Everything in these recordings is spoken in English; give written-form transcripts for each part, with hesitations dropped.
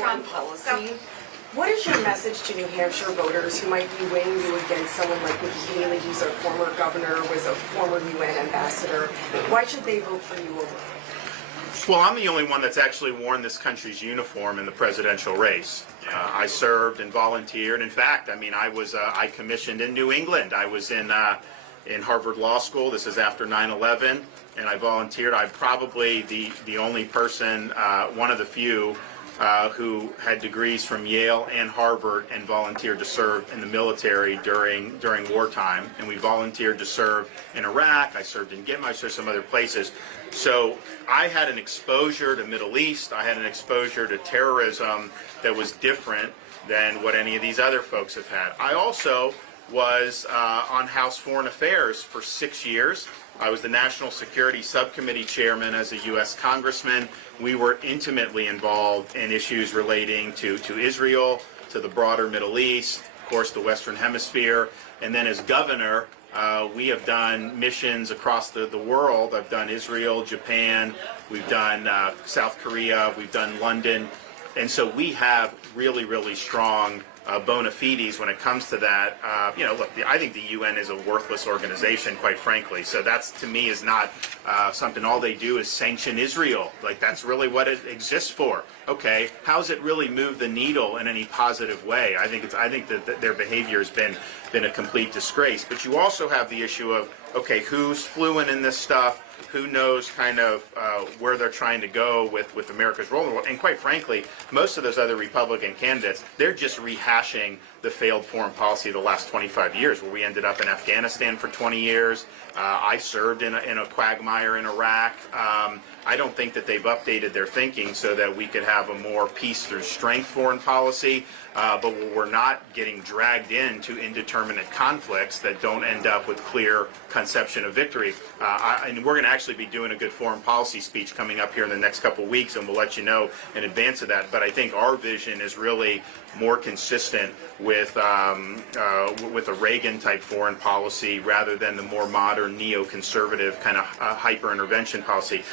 foreign policy. What is your message to New Hampshire voters who might be weighing you against someone like Nikki Haley, who's a former governor, was a former UN ambassador? Why should they vote for you over? Well, I'm the only one that's actually worn this country's uniform in the presidential race. I served and volunteered. In fact, I mean, I commissioned in New England. I was in Harvard Law School. This is after 9/11, and I volunteered. I'm probably the only person, one of the few, who had degrees from Yale and Harvard and volunteered to serve in the military during wartime. And we volunteered to serve in Iraq. I served in Gitmo. I served some other places. So I had an exposure to Middle East. I had an exposure to terrorism that was different than what any of these other folks have had. I also was on House Foreign Affairs for 6 years. I was the National Security Subcommittee Chairman as a U.S. Congressman. We were intimately involved in issues relating to Israel, to the broader Middle East, of course the Western Hemisphere, and then as governor, we have done missions across the world. I've done Israel, Japan, we've done South Korea, we've done London, and so we have really, really strong bona fides when it comes to that. You know, look, I think the UN is a worthless organization, quite frankly. So that's, to me, is not something. All they do is sanction Israel. Like, that's really what it exists for. Okay, how's it really move the needle in any positive way? I think that their behavior has been a complete disgrace. But you also have the issue of, okay, who's fluent in this stuff? Who knows kind of where they're trying to go with America's role in the world. And quite frankly, most of those other Republican candidates, they're just rehashing the failed foreign policy of the last 25 years, where we ended up in Afghanistan for 20 years. I served in a quagmire in Iraq. I don't think that they've updated their thinking so that we could have a more peace through strength foreign policy, but we're not getting dragged into indeterminate conflicts that don't end up with clear conception of victory. And we're going to actually be doing a good foreign policy speech coming up here in the next couple of weeks, and we'll let you know in advance of that. But I think our vision is really more consistent with a Reagan-type foreign policy rather than the more modern neoconservative kind of hyper-intervention policy.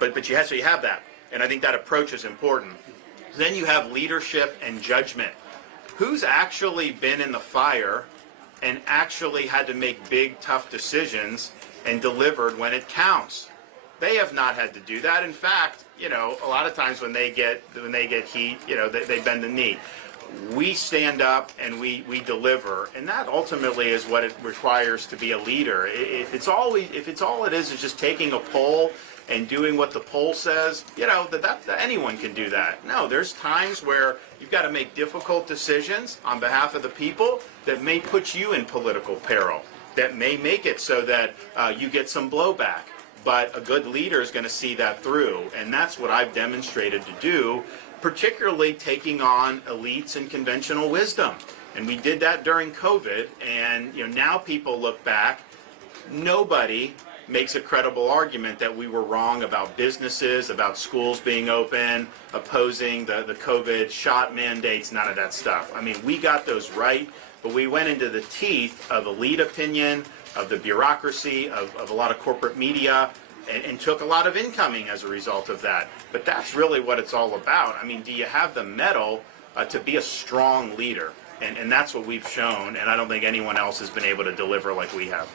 But you have that, and I think that approach is important. Then you have leadership and judgment. Who's actually been in the fire and actually had to make big, tough decisions and delivered when it counts? They have not had to do that. In fact, you know, a lot of times when they get heat, you know, they bend the knee. We stand up and we deliver, and that ultimately is what it requires to be a leader. If it's all it is just taking a poll and doing what the poll says, you know, that anyone can do that. No, there's times where you've got to make difficult decisions on behalf of the people that may put you in political peril, that may make it so that you get some blowback. But a good leader is going to see that through, and that's what I've demonstrated to do, particularly taking on elites and conventional wisdom. And we did that during COVID, and you know, now people look back, nobody makes a credible argument that we were wrong about businesses, about schools being open, opposing the COVID shot mandates, none of that stuff. I mean, we got those right, but we went into the teeth of elite opinion, of the bureaucracy, of a lot of corporate media, and took a lot of incoming as a result of that. But that's really what it's all about. I mean, do you have the mettle to be a strong leader? And that's what we've shown, and I don't think anyone else has been able to deliver like we have.